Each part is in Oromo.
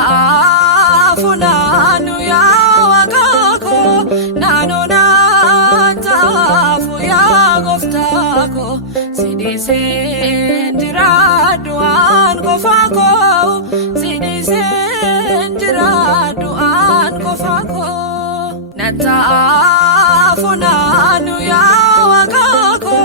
Nataafu naanu yaa Waaqako naannoo nataafu yaa Gooftaako sidhiiseen jiraadhu aan qofaako sidhiiseen jiraadhu aan qofaako. Nataafu naanu yaa Waaqako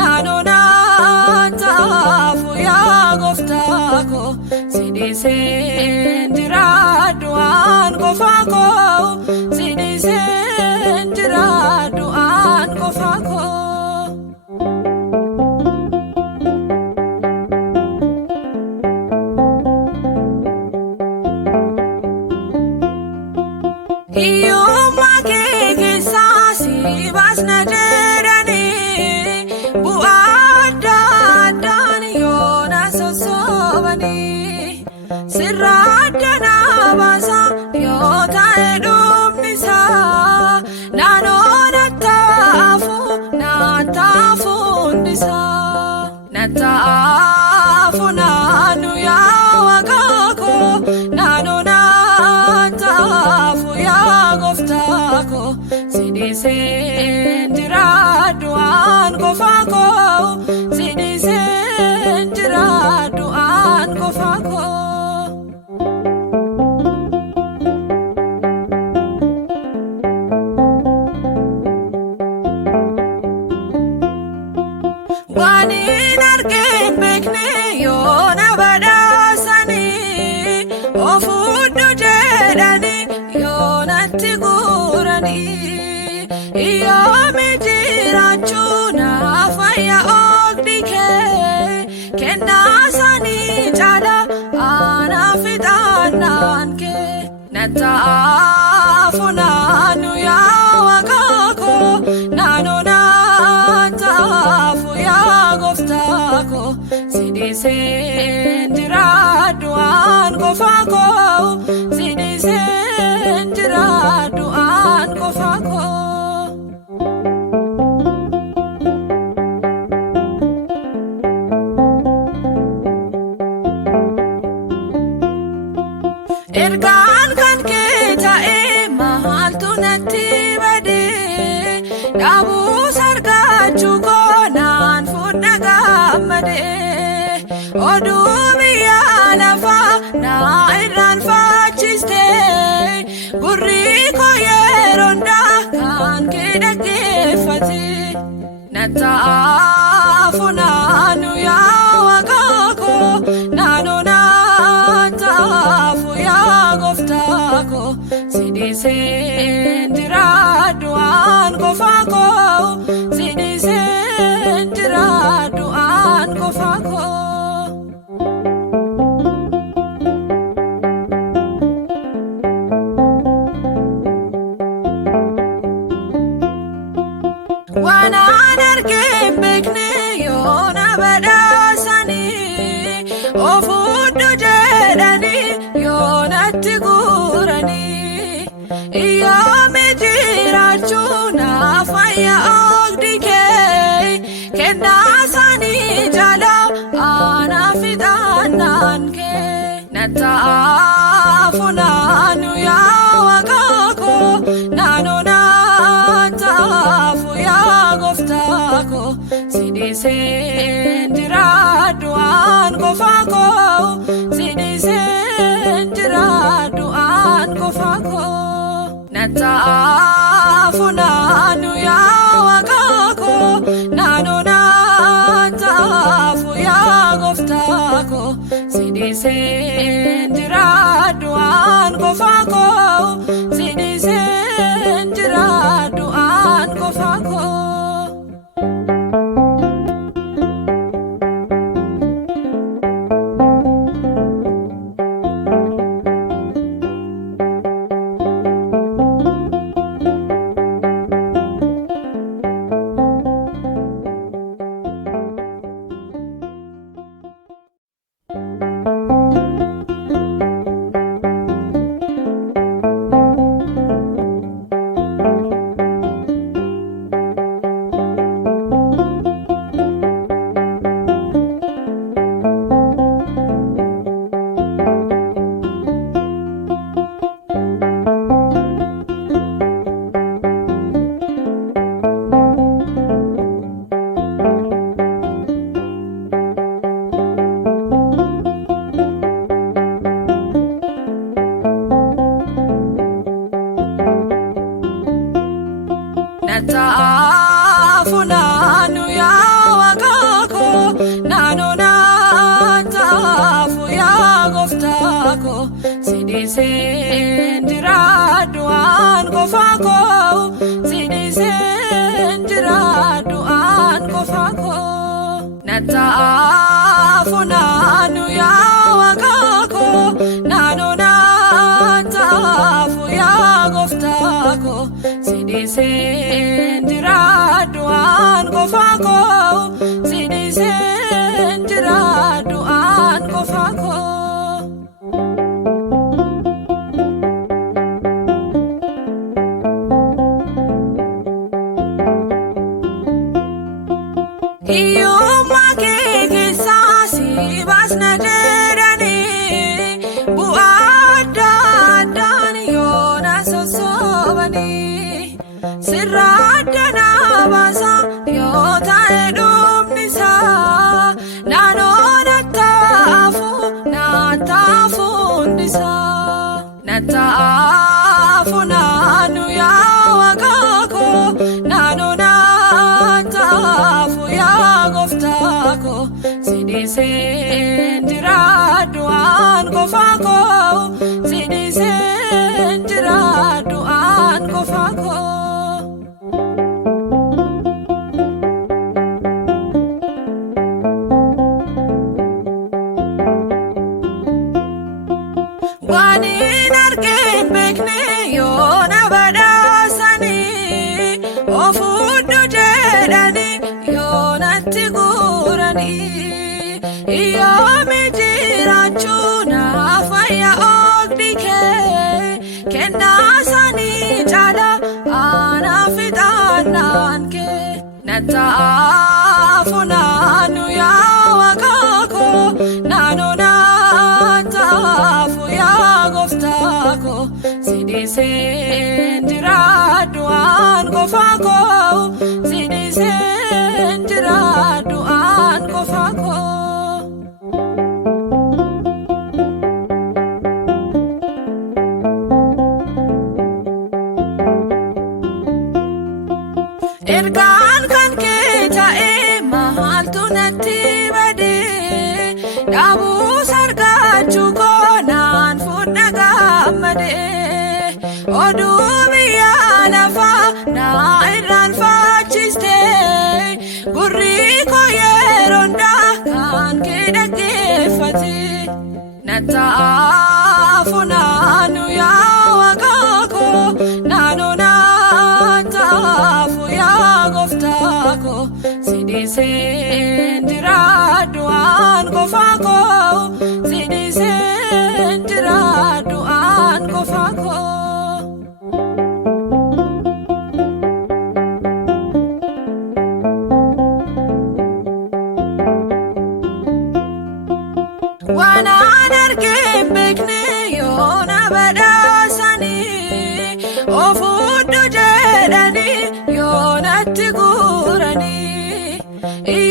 naannoo nataafu yaa Gooftaako sidhiiseen jiraadhu aan qofaako sidhiiseen jiraadhu aan qofaako. Hiyyummaa kee keessaa si baasna jedhanii bu'aa adda addaan yoo na sossobanii sirraa adda na baasa yoo ta'e dhumnisaa naannoo nataafu hundisaa. Nataafu naannu yaa Waaqako naannoo nataafu yaa Gooftaako sidhiiseen jiraadhu aan qofaako sidhiiseen jiraadhu aan qofaako. Waan hin argeen beekne yoo na badhaasanii of hudduu jedhanii yoo natti guuranii yoomii jiraachuu naaf fayya oogdii kee kennaa isaanii caala anaaf ixaanaan kee. Nataafu naannu yaa Waaqako naannoo nataafu yaa Gooftaako sidhiiseen jiraadhu aan qofaako sidhiiseen jiraadhu aan qofaako. Ergaan kan kee ta'ee maaltu natti badee dhabuus argachuu koo naan fudha gammadee oduu biyya lafaa naa irraanfachistee gurri koo yeroo hundaa kan kee dhaggeeffate. Nataafu naannu yaa Waaqako naannoo nataafu yaa Gooftaako sidhiiseen jiraadhu aan qofaako sidhiiseen jiraadhu aan qofaako. Waan aan argeen beekne yoo na badhaasanii of hudduu jedhanii yoo natti guuranii yoomii jiraachuu naaf fayya oogdii kee kennaa isaanii caala anaaf ixaanaan kee. Nataafu naannu yaa Waaqako naannoo nataafu yaa Gooftaako sidhiiseen jiraadhu aan qofaako sidhiiseen jiraadhu aan qofaako. Nataafu naannu yaa Waaqako naannoo nataafu yaa Gooftaako sidhiiseen jiraadhu aan qofaako sidhiiseen jiraadhu aan qofaako. taafu naanu yaa Waaqako naannoo naa taafu yaa Gooftaako sidhiiseen jiraadhu aan qofaako sidhiiseen jiraadhu aan qofaako na taafu naanu yaa Waaqako naannoo naa taafu yaa Gooftaako sidhiiseen jiraadhu aan qofaako sidhiiseen jiraadhu aan qofaako. Hiyyummaa kee keessaa si baasna jedhanii bu'aa adda addaan yoo na sossobanii sirraa adda na baasa yoo ta'e dhumnisaa naannoo na taafu hundisaa na taafu naannu yaa Waaqako naannoo na taafu yaa Gooftaako sidhiiseen jiraadhu aan qofaako sidhiiseen jiraadhu aan qofaako. Waanin argeen beekne yoo na badhaasanii of fudhu jedhanii yoo natti guuranii yoomi jiraachuu naaf fayya oogdi kee kennaa isaanii caala anaaf ixaanaan kee na taafu naannu yaa Waaqako naannoo naa taafu yaa Gooftaako sidhiiseen jiraadhu aan qofaako sidhiiseen jiraadhu aan qofaako. Ergaan kan kee ta'ee maaltu natti badee dhabuus argachuu koo naan fudha gammadee oduu biyya lafaa naa irraanfachistee gurri koo yeroo hundaa kan kee dhaggeeffate na taafu naannu yaa Waaqako naannoo naa taafu yaa Gooftaako sidhiiseen jiraadhu aan qofaako sidhiiseen jiraadhu aan qofaako. Waanaan argeen beekne yoo na badhaasanii of fudhu jedhanii yoo natti guuranii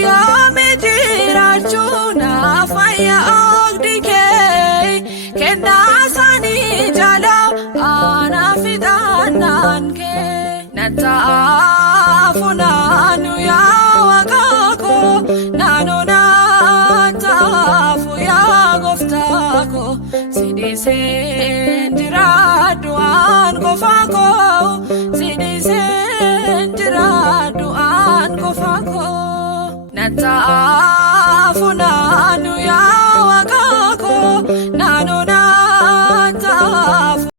yoomi jiraachuu naaf fayya oogdi kee kennaa isaanii caala anaaf ixaanaan kee na taafu naannu yaa Waaqako naannoo naa taafu yaa Gooftaako sidhiiseen jiraadhu aan qofaako sidhiiseen jiraadhu aan qofaako na taafu naannu